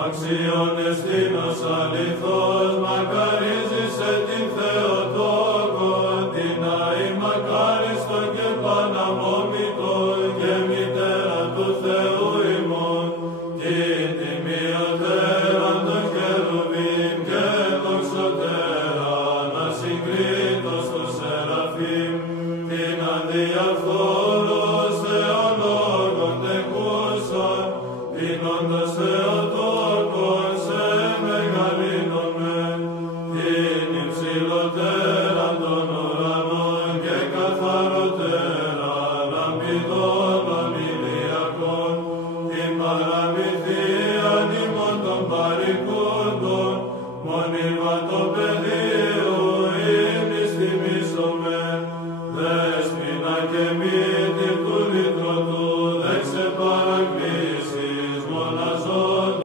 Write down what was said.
Αξιόν εστίνος αληθώς, μακαρίζησε την Θεοτόκο, την αη μακάριστον και παναμόμητον και μητέρα του Θεού ημών, την τιμιωτέραν των χερουβίμ και δοξωτέραν ασυγκρίτως του Σεραφείμ, την αντιαφθόρος Θεολόγων τεκούσων, δίνοντας Θεοτόκον σε μεγαλύνομεν, την υψηλότεραν των ουρανών και καθαρότεραν αμπιδών ομιλιακών, την παραμυθίαν ημών των παρικούς,